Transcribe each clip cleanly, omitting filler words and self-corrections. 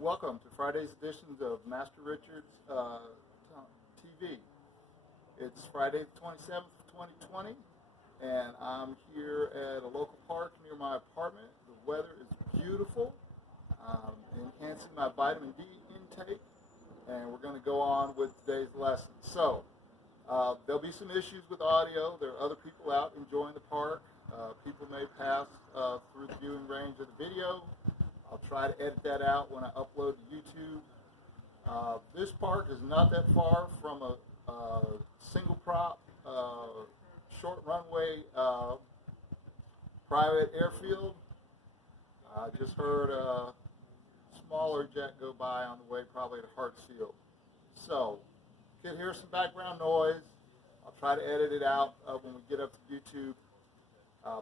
Welcome to Friday's editions of Master Richard's TV. It's Friday the 27th of 2020, and I'm here at a local park near my apartment. The weather is beautiful, enhancing my vitamin D intake, and we're going to go on with today's lesson. So, there'll be some issues with audio. There are other people out enjoying the park. People may pass through the viewing range of the video. I'll try to edit that out when I upload to YouTube. This park is not that far from a single prop, short runway private airfield. I just heard a smaller jet go by on the way probably to Hartsfield. So, you can hear some background noise. I'll try to edit it out when we get up to YouTube.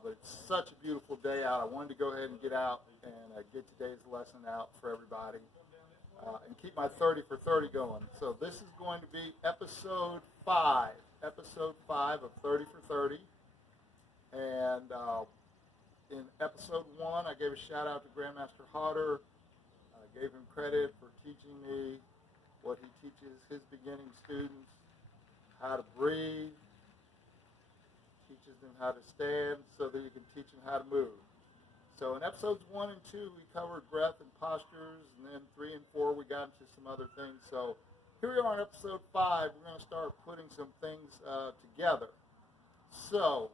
But it's such a beautiful day out. I wanted to go ahead and get out and get today's lesson out for everybody and keep my 30 for 30 going. So this is going to be episode 5 of 30 for 30. And in episode 1, I gave a shout out to Grandmaster Hodder. I gave him credit for teaching me what he teaches his beginning students, how to breathe. Teaches them how to stand so that you can teach them how to move. So in episodes 1 and 2, we covered breath and postures, and then 3 and 4, we got into some other things. So here we are on episode 5. We're going to start putting some things together. So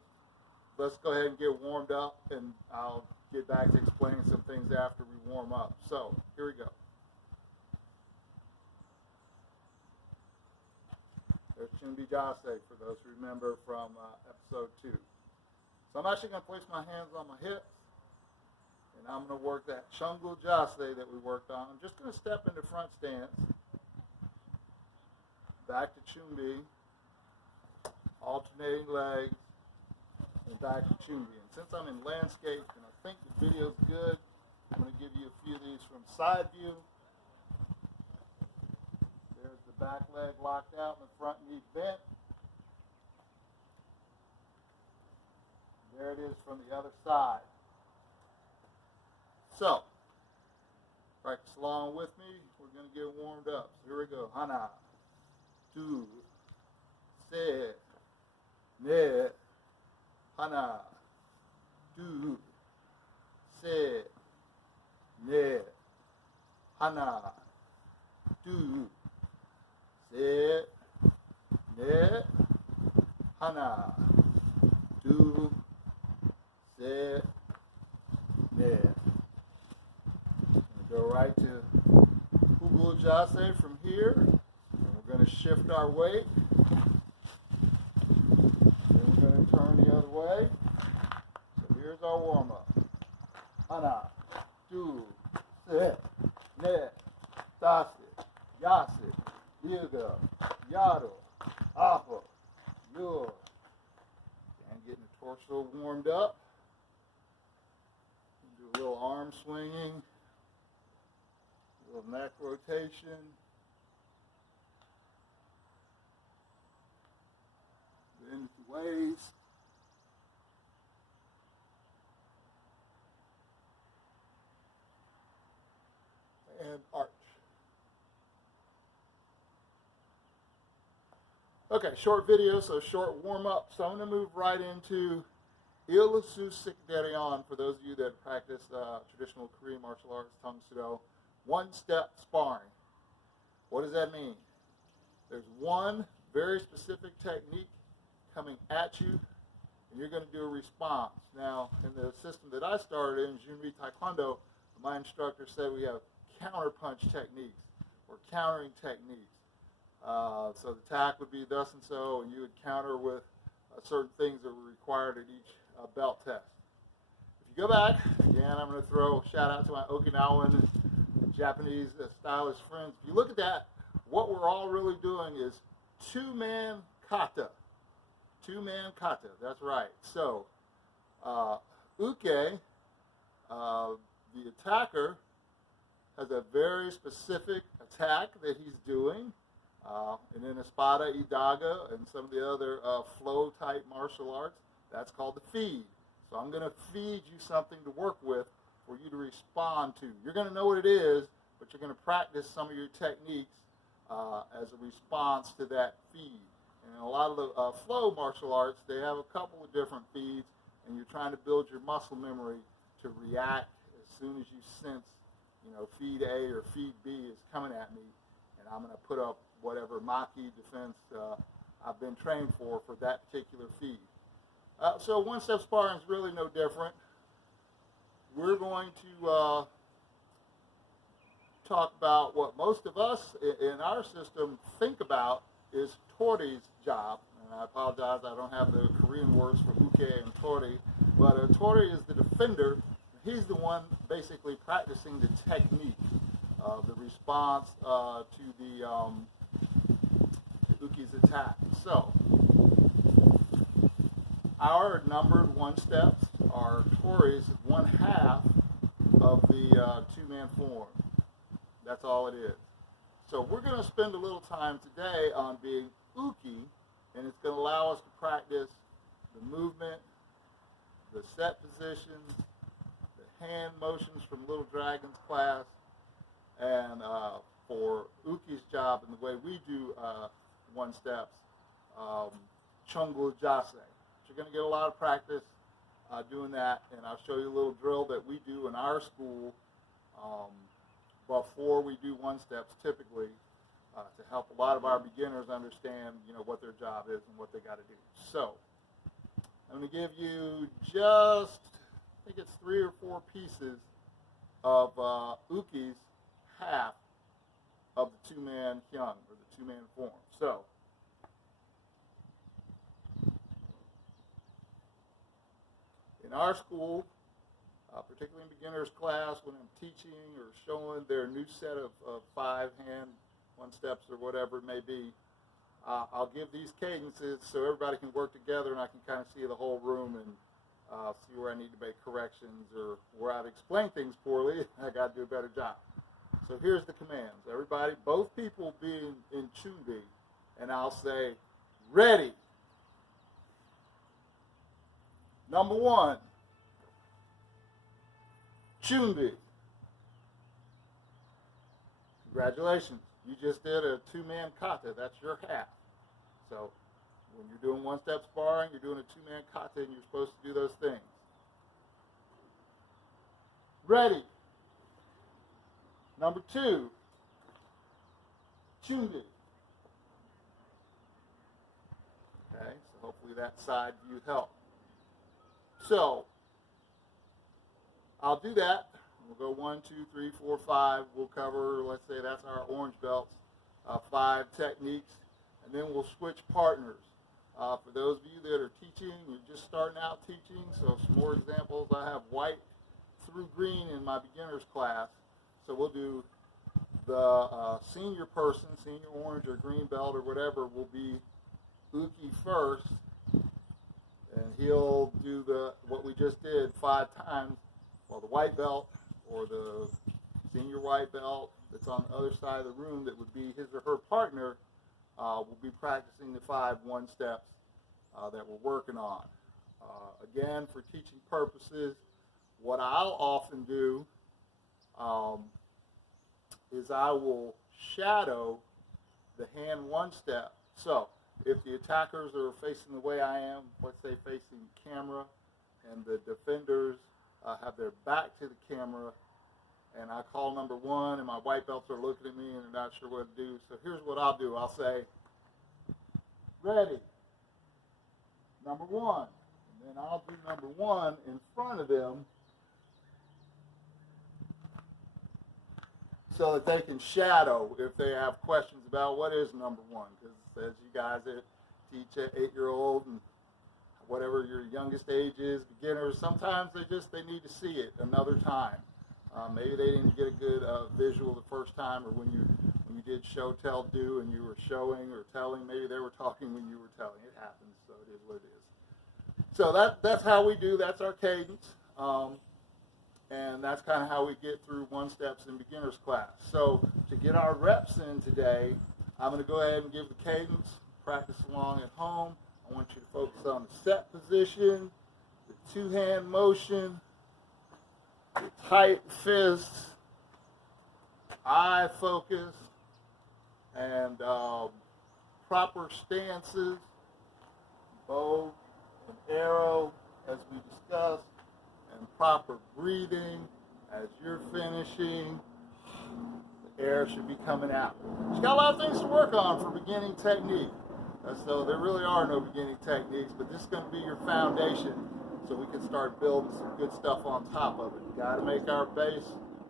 let's go ahead and get warmed up, and I'll get back to explaining some things after we warm up. So here we go. There's Chunbi Jase, for those who remember from episode 2. So I'm actually going to place my hands on my hips, and I'm going to work that Chungul Jase that we worked on. I'm just going to step into front stance, back to Chunbi, alternating legs, and back to Chunbi. And since I'm in landscape and I think the video's good, I'm going to give you a few of these from side view. There's the back leg locked out and the front knee bent. There it is from the other side. So, practice along with me. We're going to get warmed up. So here we go. Hana, tu, se, ne, hana, tu, se, ne, hana, tu, se, ne, hana, tu, se, ne. Go right to Chungul Jase from here, and we're going to shift our weight. Then we're going to turn the other way. So here's our warm-up. Hana, tu, se, ne, tase, yase, Yuga, Yado, Aho, Yor. And getting the torso warmed up. Do a little arm swinging, a little neck rotation. Bend the waist. And arch. Okay, short video, so short warm-up. So I'm going to move right into Illusu Sikderion for those of you that practice traditional Korean martial arts, Tang Sudo. One-step sparring. What does that mean? There's one very specific technique coming at you, and you're going to do a response. Now, in the system that I started in, Junri Taekwondo, my instructor said we have counter-punch techniques, or countering techniques. So the tack would be thus and so, and you would counter with certain things that were required at each belt test. If you go back, again, I'm going to throw a shout out to my Okinawan Japanese stylish friends. If you look at that, what we're all really doing is two-man kata. Two-man kata, that's right. So, uke, the attacker, has a very specific attack that he's doing. And then Espada, Idaga, and some of the other flow-type martial arts, that's called the feed. So I'm going to feed you something to work with for you to respond to. You're going to know what it is, but you're going to practice some of your techniques as a response to that feed. And in a lot of the flow martial arts, they have a couple of different feeds, and you're trying to build your muscle memory to react as soon as you sense, feed A or feed B is coming at me, and I'm going to put up whatever Maki defense I've been trained for that particular feed. So one-step sparring is really no different. We're going to talk about what most of us in our system think about is Tori's job. And I apologize, I don't have the Korean words for uke and Tori, but Tori is the defender. He's the one basically practicing the technique of the response to the uke's attack. So, our numbered one steps are Tori's 1/2 of the two-man form. That's all it is. So we're going to spend a little time today on being uke, and it's going to allow us to practice the movement, the set positions, the hand motions from Little Dragon's class, and for uke's job and the way we do one steps, Chungul Jase. You're going to get a lot of practice doing that, and I'll show you a little drill that we do in our school before we do one steps typically to help a lot of our beginners understand what their job is and what they got to do. So I'm going to give you just, I think it's 3 or 4 pieces of uke's half of the two-man hyung, or the two-man form. So in our school, particularly in beginner's class, when I'm teaching or showing their new set of 5 hand one steps or whatever it may be, I'll give these cadences so everybody can work together and I can kind of see the whole room and see where I need to make corrections or where I've explained things poorly. I got to do a better job. So here's the commands. Everybody, both people being in chunbi, and I'll say, ready. Number 1, chunbi. Congratulations. You just did a two-man kata. That's your half. So when you're doing one-step sparring, you're doing a two-man kata, and you're supposed to do those things. Ready. Number 2, chunbi. Okay, so hopefully that side view helped. So I'll do that. We'll go 1, 2, 3, 4, 5. We'll cover, let's say that's our orange belts, 5 techniques, and then we'll switch partners. For those of you that are teaching, you're just starting out teaching, so some more examples. I have white through green in my beginner's class, so we'll do the senior person, senior orange or green belt or whatever, will be uke first, and he'll do what we just did 5 times, while the white belt or the senior white belt that's on the other side of the room that would be his or her partner will be practicing the 5 one steps that we're working on. Again, for teaching purposes, what I'll often do is I will shadow the hand one step. So if the attackers are facing the way I am, let's say facing camera, and the defenders have their back to the camera, and I call number 1, and my white belts are looking at me and they're not sure what to do. So here's what I'll do. I'll say, ready, number 1. And then I'll do number 1 in front of them so that they can shadow if they have questions about what is number 1. Because as you guys that teach an 8-year-old and whatever your youngest age is, beginners, sometimes they need to see it another time. Maybe they didn't get a good visual the first time, or when you did show, tell, do, and you were showing or telling, maybe they were talking when you were telling. It happens, so it is what it is. So that's how we do. That's our cadence, and that's kind of how we get through one steps in beginner's class. So to get our reps in today, I'm going to go ahead and give the cadence, practice along at home. I want you to focus on the set position, the two-hand motion, the tight fists, eye focus, and proper stances, bow and arrow as we discussed, and proper breathing as you're finishing. The air should be coming out. She's got a lot of things to work on for beginning technique. So there really are no beginning techniques, but this is going to be your foundation so we can start building some good stuff on top of it. Got to make our base,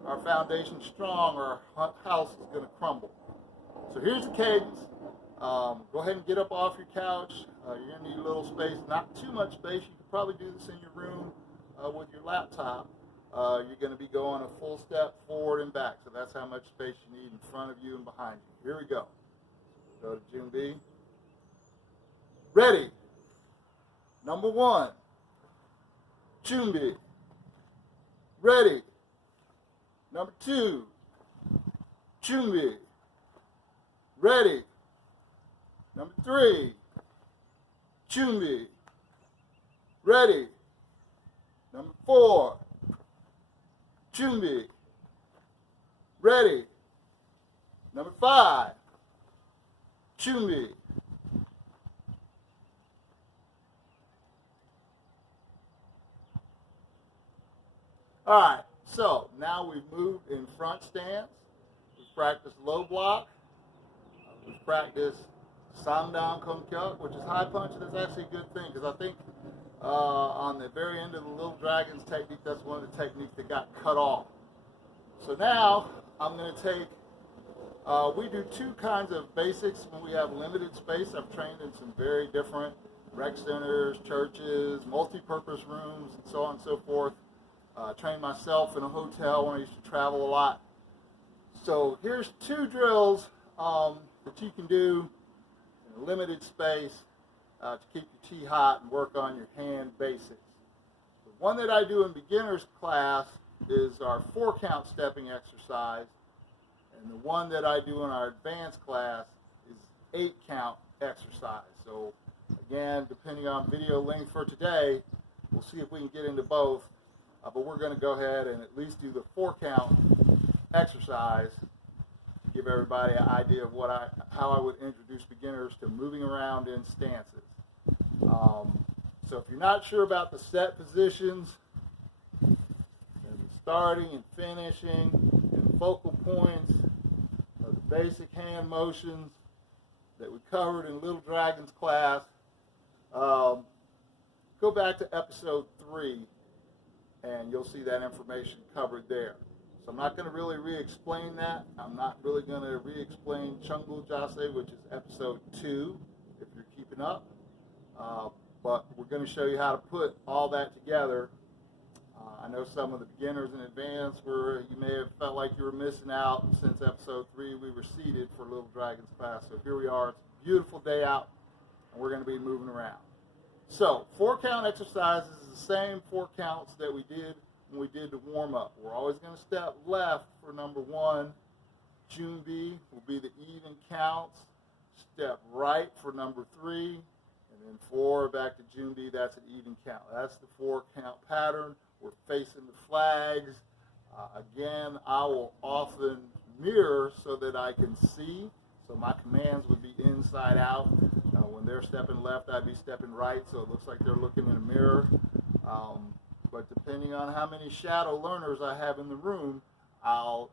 our foundation strong, or our house is going to crumble. So here's the cadence. Go ahead and get up off your couch. You're going to need a little space, not too much space. You could probably do this in your room with your laptop. You're going to be going a full step forward and back. So that's how much space you need in front of you and behind you. Here we go. Go to June B. Ready. Number 1. June B. Ready. Number 2. June B. Ready. Number 3. June B. Ready. Number 4. June B. Ready. Number 5. June B. All right, so now we've moved in front stance. We've practiced low block. We've practiced Sangdan Kongkyuk, which is high punch. That's actually a good thing because I think on the very end of the Little Dragons technique, that's one of the techniques that got cut off. So now I'm going to take, we do 2 kinds of basics when we have limited space. I've trained in some very different rec centers, churches, multi-purpose rooms, and so on and so forth. Trained myself in a hotel when I used to travel a lot. So here's 2 drills that you can do in a limited space to keep your tea hot and work on your hand basics. The one that I do in beginner's class is our 4-count stepping exercise, and the one that I do in our advanced class is 8-count exercise. So again, depending on video length for today, we'll see if we can get into both. But we're going to go ahead and at least do the 4-count exercise, give everybody an idea of how I would introduce beginners to moving around in stances. So if you're not sure about the set positions, and the starting and finishing, and focal points of the basic hand motions that we covered in Little Dragons class, go back to episode 3. And you'll see that information covered there. So I'm not going to really re-explain that. I'm not really going to re-explain Chungul Jase, which is episode 2, if you're keeping up. But we're going to show you how to put all that together. I know some of the beginners in advance you may have felt like you were missing out. Since episode 3, we were seated for Little Dragons class. So here we are. It's a beautiful day out, and we're going to be moving around. So 4-count exercises is the same 4 counts that we did when we did the warm-up. We're always going to step left for number 1. June B will be the even counts. Step right for number 3. And then 4 back to June B, that's an even count. That's the 4-count pattern. We're facing the flags. Again, I will often mirror so that I can see. So my commands would be inside out. When they're stepping left, I'd be stepping right, so it looks like they're looking in a mirror. But depending on how many shadow learners I have in the room, I'll,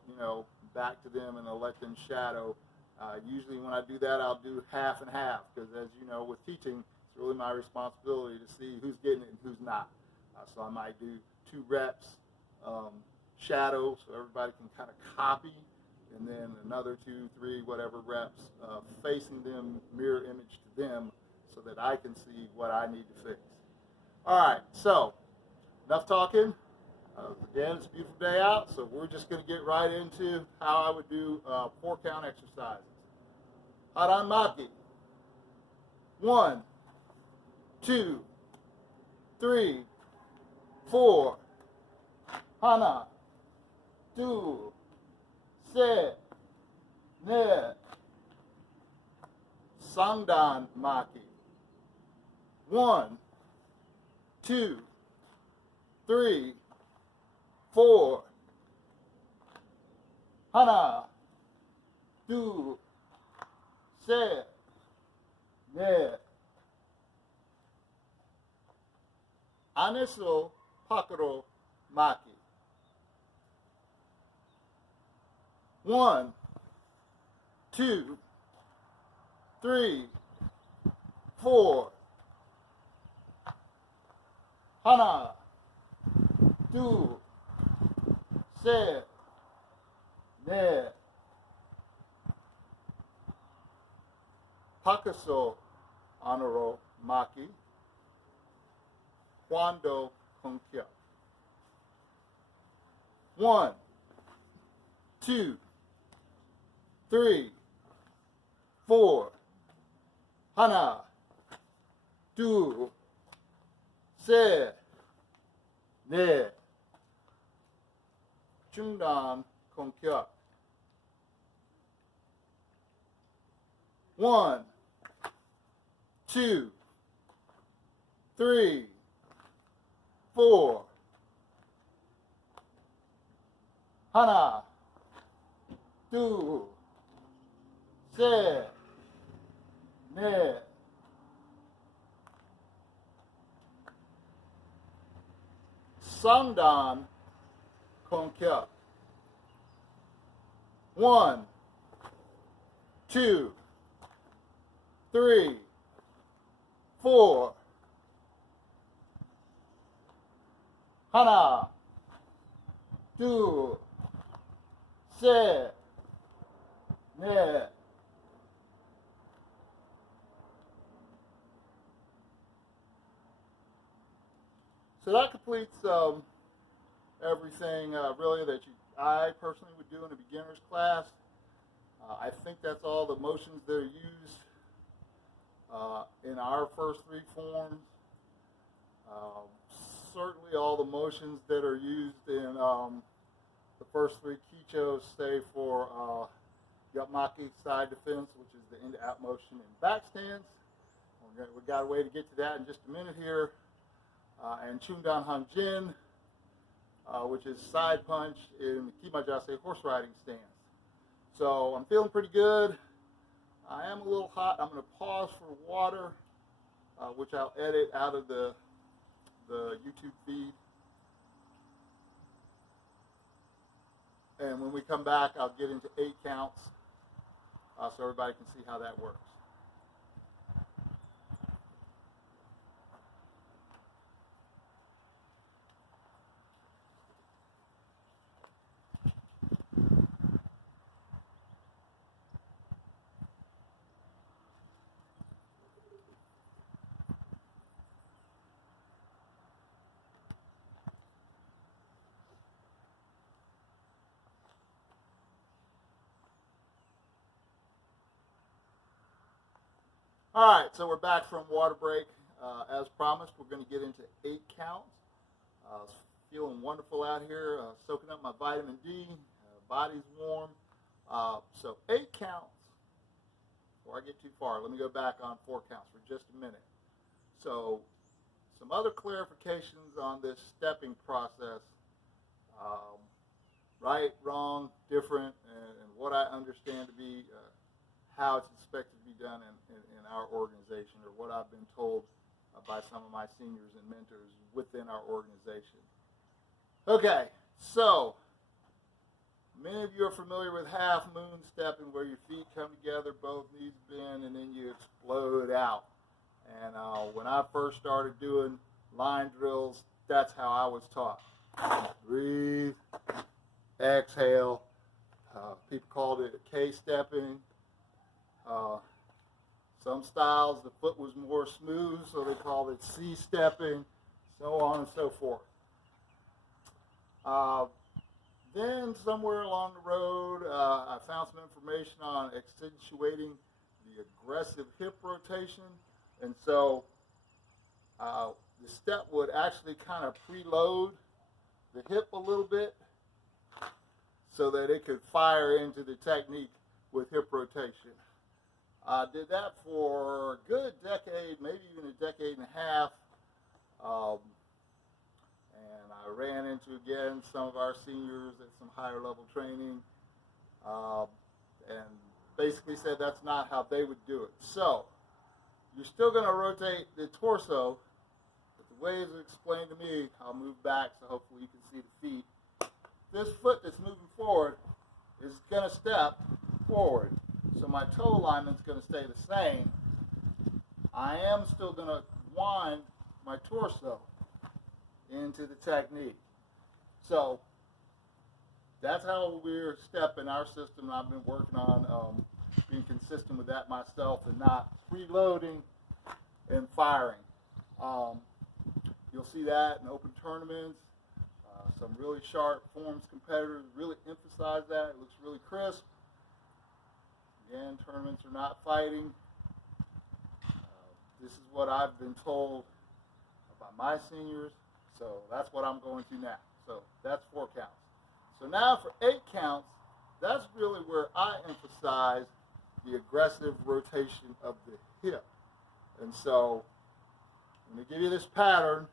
back to them and I'll let them shadow. Usually when I do that, I'll do half and half, because as you know, with teaching, it's really my responsibility to see who's getting it and who's not. So I might do 2 reps shadow, so everybody can kind of copy, and then another 2, 3, whatever reps facing them, mirror image to them, so that I can see what I need to fix. All right, so enough talking. Again, it's a beautiful day out, so we're just going to get right into how I would do 4-count exercises. Haran Maki. 1, 2, 3, 4. Hana. 2, 3, 4. Sangdan Maki. 1, 2, 3, 4. hana, du, se, ne. Aneso pakaro maki. 1, 2, 3, 4. Hana, du, se, ne. Pakaso honoro maki. Cuando conquia. 1, 2, 3, 4. Hana, du, se, ne. Chundan conquia. 1, 2, 3, 4. Hana, du, se, ne. Sangdan conquia. 1, 2, 3, 4. Hana, du, se, ne. So that completes everything really that I personally would do in a beginner's class. I think that's all the motions that are used in our first 3 forms. Certainly all the motions that are used in the first 3 kichos, say for yapmaki side defense, which is the in-out motion and back stance. We've got a way to get to that in just a minute here. And Chundan Hangjin, which is side punch in the Kimajase horse riding stance. So I'm feeling pretty good. I am a little hot. I'm going to pause for water, which I'll edit out of the YouTube feed. And when we come back, I'll get into 8 counts so everybody can see how that works. All right, so we're back from water break. As promised, we're going to get into 8 counts. Feeling wonderful out here, soaking up my vitamin D. Body's warm. So 8 counts. Before I get too far, let me go back on 4 counts for just a minute. So some other clarifications on this stepping process. Right, wrong, different, and what I understand to be how it's expected to be done in our organization, or what I've been told by some of my seniors and mentors within our organization. Okay, so many of you are familiar with half moon stepping, where your feet come together, both knees bend, and then you explode out. And when I first started doing line drills, that's how I was taught. Breathe, exhale. People called it K-stepping. Some styles, the foot was more smooth, so they called it C-stepping, so on and so forth. Then somewhere along the road, I found some information on accentuating the aggressive hip rotation. And so the step would actually kind of preload the hip a little bit so that it could fire into the technique with hip rotation. I did that for a good decade, maybe even a decade and a half. And I ran into, again, some of our seniors at some higher level training. and basically said that's not how they would do it. So you're still going to rotate the torso, but the way it's explained to me, I'll move back so hopefully you can see the feet. This foot that's moving forward is going to step forward. So my toe alignment's going to stay the same. I am still going to wind my torso into the technique. So that's how we're stepping our system. I've been working on being consistent with that myself and not preloading and firing. You'll see that in open tournaments. Some really sharp forms competitors really emphasize that. It looks really crisp. Again, tournaments are not fighting. This is what I've been told by my seniors, so that's what I'm going to now. So that's 4 counts. So now for 8 counts, that's really where I emphasize the aggressive rotation of the hip. And so I'm going to give you this pattern.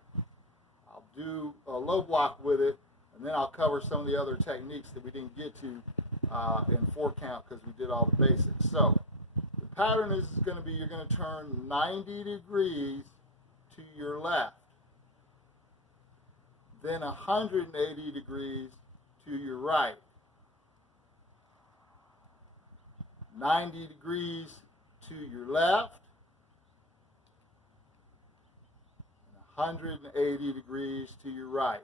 I'll do a low block with it, and then I'll cover some of the other techniques that we didn't get to in 4 count because we did all the basics. So the pattern is going to be you're going to turn 90 degrees to your left, then 180 degrees to your right, 90 degrees to your left, and 180 degrees to your right.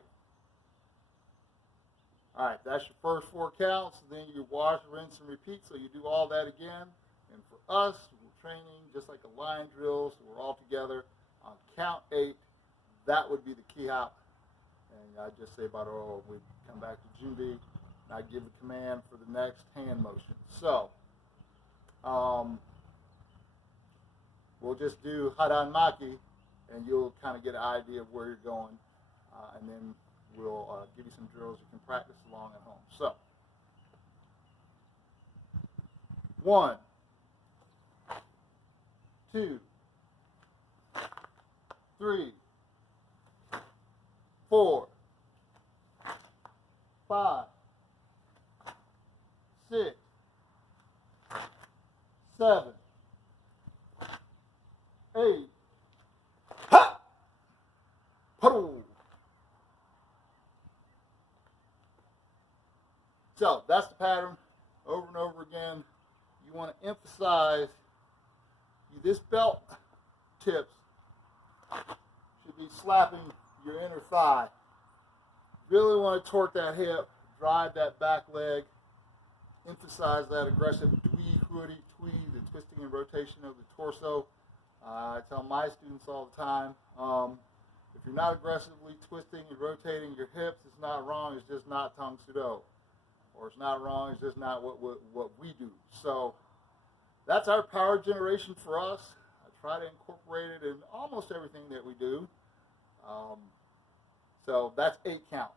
All right, that's your first 4 counts. Then you wash, rinse, and repeat. So you do all that again. And for us, we're training just like a line drill, so we're all together. On count 8, that would be the key hop. And I just say about, oh, we come back to Junbi, and I give the command for the next hand motion. So we'll just do Hadan Maki, and you'll kind of get an idea of where you're going, and then we'll give you some drills you can practice along at home. So 1, 2, 3, 4, 5, 6, 7, 8, ha! Puddle. So that's the pattern over and over again. You want to emphasize this belt tips should be slapping your inner thigh. Really want to torque that hip, drive that back leg, emphasize that aggressive twee, the twisting and rotation of the torso. I tell my students all the time, if you're not aggressively twisting and rotating your hips, it's not wrong, it's just not Tang Soo Do. Or it's not wrong, it's just not what we do. So that's our power generation for us. I try to incorporate it in almost everything that we do. So that's 8 counts.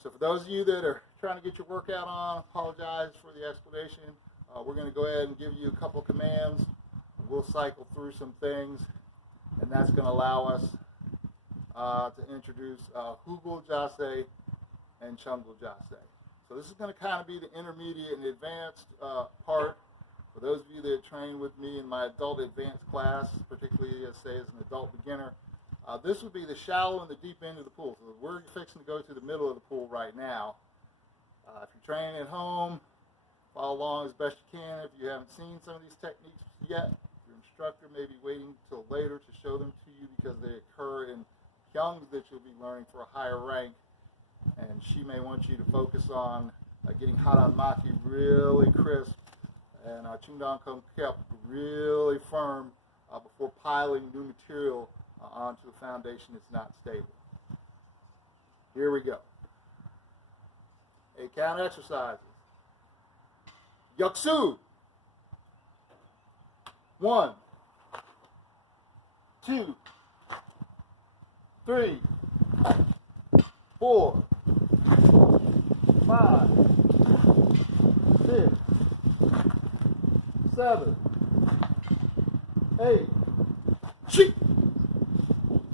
So for those of you that are trying to get your workout on, apologize for the explanation. We're going to go ahead and give you a couple commands. We'll cycle through some things, and that's going to allow us to introduce Hugul Jase and Chungul Jase. So this is going to kind of be the intermediate and advanced part. For those of you that train with me in my adult advanced class, particularly say as an adult beginner, this would be the shallow and the deep end of the pool. So we're fixing to go to the middle of the pool right now. If you're training at home, follow along as best you can. If you haven't seen some of these techniques yet, your instructor may be waiting until later to show them to you because they occur in pyongs that you'll be learning for a higher rank. And she may want you to focus on getting Hadan Maki really crisp and Chungdang Kong Kep really firm before piling new material onto a foundation that's not stable. Here we go. 8 count exercises. Yaksu. 1, 2, 3, 4, 5, 6, 7, 8. Sheep.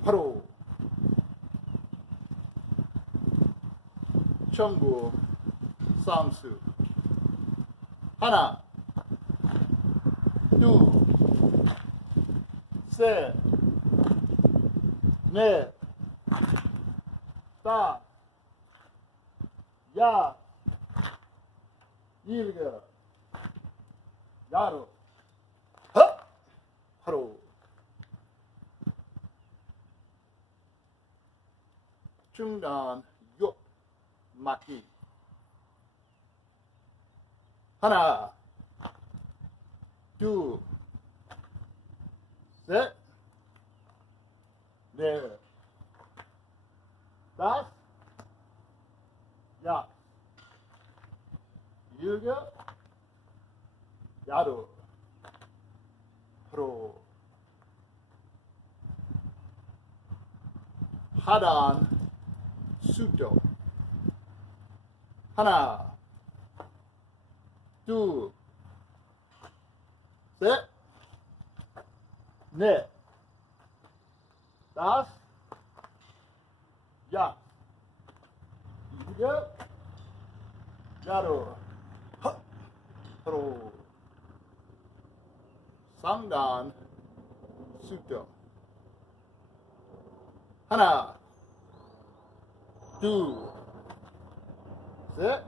Paro. Chungul Samsu. Hana. Du. Se. Ne. Ta. Ya. Yirga. Yaro. Ha. Haro. Chungdan. Yok. Maki. Hana. Du. Set. There. Das. Ya. Yuga. Yaro. Pro. Hadan. Suto. Hana. Du. Set. Ne. Das. Ya. Yuga. Yaro. Ha. Pro. Sangdan. Suto. Hana. Du. Set.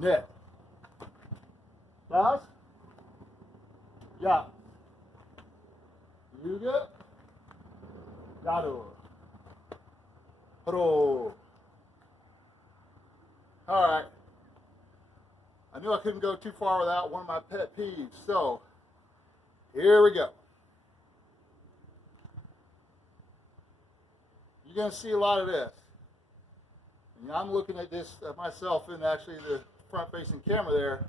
Ne. Das. Ya. Yuga. Yaro. Pro. All right. I knew I couldn't go too far without one of my pet peeves, so here we go. You're going to see a lot of this. And I'm looking at this myself in actually the front-facing camera there.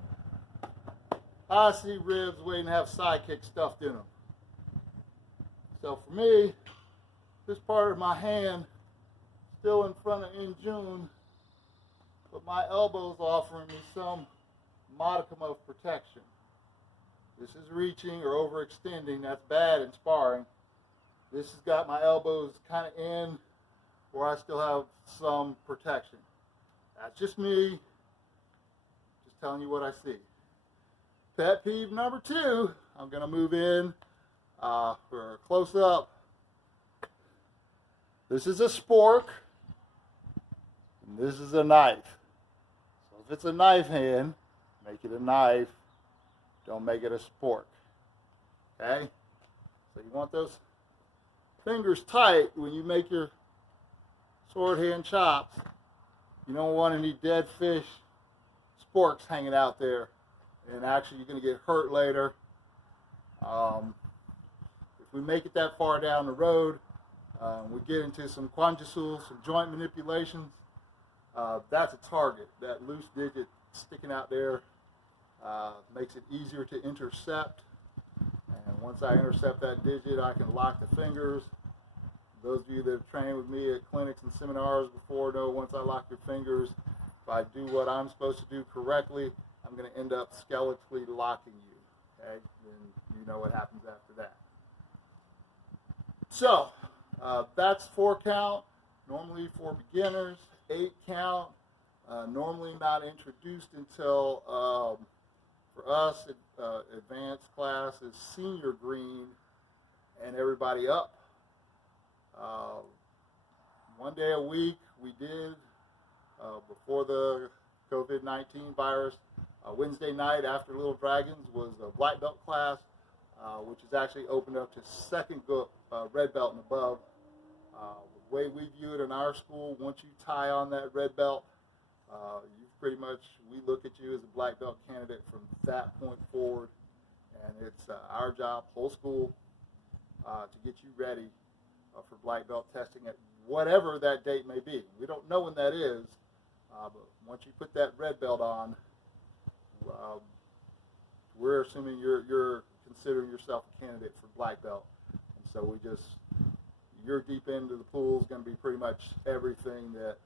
I see ribs waiting to have sidekick stuffed in them. So for me, this part of my hand still in front of June, but my elbow's offering me some modicum of protection. This is reaching or overextending. That's bad in sparring. This has got my elbows kind of in where I still have some protection. That's just me, just telling you what I see. Pet peeve number 2, I'm going to move in for a close-up. This is a spork, and this is a knife. So if it's a knife hand, make it a knife. Don't make it a spork. Okay? So you want those fingers tight when you make your sword hand chops. You don't want any dead fish sporks hanging out there, and actually you're going to get hurt later. If we make it that far down the road, we get into some quanjisul, some joint manipulations. That's a target. That loose digit sticking out there makes it easier to intercept. And once I intercept that digit, I can lock the fingers. Those of you that have trained with me at clinics and seminars before know once I lock your fingers, if I do what I'm supposed to do correctly, I'm going to end up skeletally locking you. Okay? And you know what happens after that. So, that's 4 count, normally for beginners. 8 count, normally not introduced until, for us, advanced class is senior green and everybody up. 1 day a week we did, before the COVID-19 virus, Wednesday night after Little Dragons was a black belt class, which is actually opened up to second red belt and above. The way we view it in our school, once you tie on that red belt, you pretty much, we look at you as a black belt candidate from that point forward, and it's our job, whole school, to get you ready for black belt testing at whatever that date may be. We don't know when that is, but once you put that red belt on, we're assuming you're considering yourself a candidate for black belt. And so you're deep into the pool is going to be pretty much everything that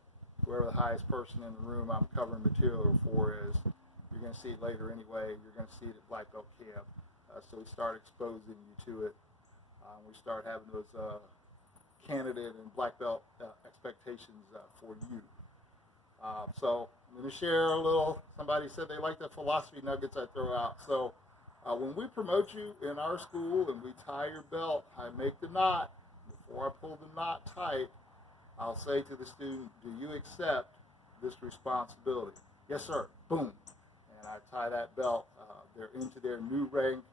whoever the highest person in the room I'm covering material for is. You're going to see it later anyway. You're going to see it at black belt camp. So we start exposing you to it. We start having those candidate and black belt expectations for you. So I'm going to share a little. Somebody said they like the philosophy nuggets I throw out. So when we promote you in our school and we tie your belt, I make the knot. Before I pull the knot tight, I'll say to the student, do you accept this responsibility? Yes, sir. Boom. And I tie that belt. They're into their new rank.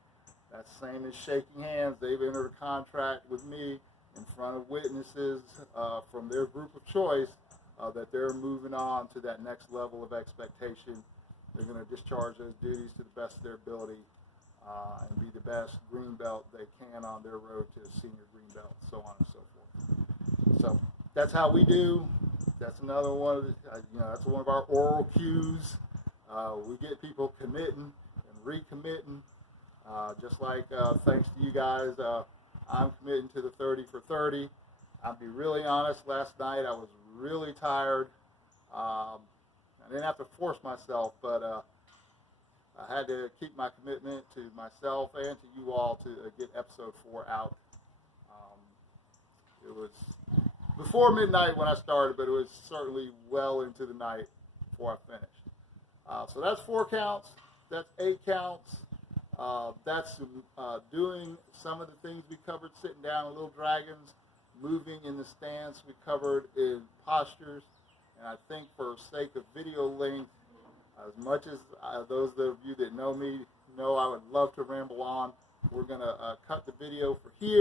That's the same as shaking hands. They've entered a contract with me in front of witnesses from their group of choice that they're moving on to that next level of expectation. They're going to discharge those duties to the best of their ability and be the best green belt they can on their road to senior green belt, so on and so forth. So that's how we do. That's another one of the, that's one of our oral cues. We get people committing and recommitting. Just like thanks to you guys, I'm committing to the 30 for 30. I'll be really honest, last night I was really tired. I didn't have to force myself, but I had to keep my commitment to myself and to you all to get episode 4 out. It was before midnight when I started, but it was certainly well into the night before I finished. So that's 4 counts. That's 8 counts. That's doing some of the things we covered, sitting down in little dragons, moving in the stance we covered in postures. And I think for sake of video length, as much as those of you that know me know I would love to ramble on, we're going to cut the video for here.